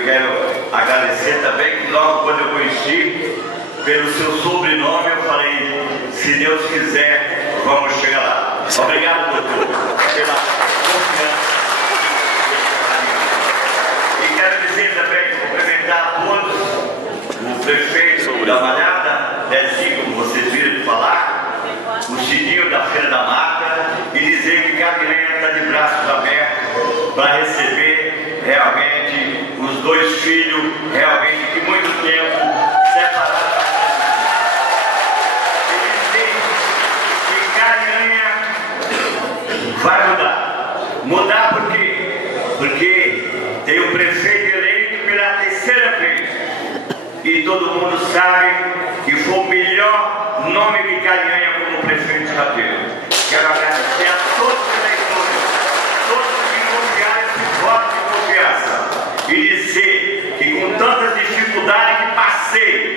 eu quero agradecer também que logo quando eu conheci, pelo seu sobrenome, eu falei, se Deus quiser, vamos chegar lá. Obrigado, doutor, pela confiança. E quero dizer também, cumprimentar a todos, o prefeito da Malhada, Dezinho, como vocês viram de falar, o Cidinho da Feira da Mata, e dizer que Capiranha está de braços abertos para receber realmente os dois filhos, realmente de muito tempo separados. Vai mudar. Mudar por quê? Porque tem um prefeito eleito pela terceira vez. E todo mundo sabe que foi o melhor nome que Carinhanha como prefeito já teve. Quero agradecer a todos os eleitores, todos que confiaram esse voto de confiança. E dizer que com tantas dificuldades que passei,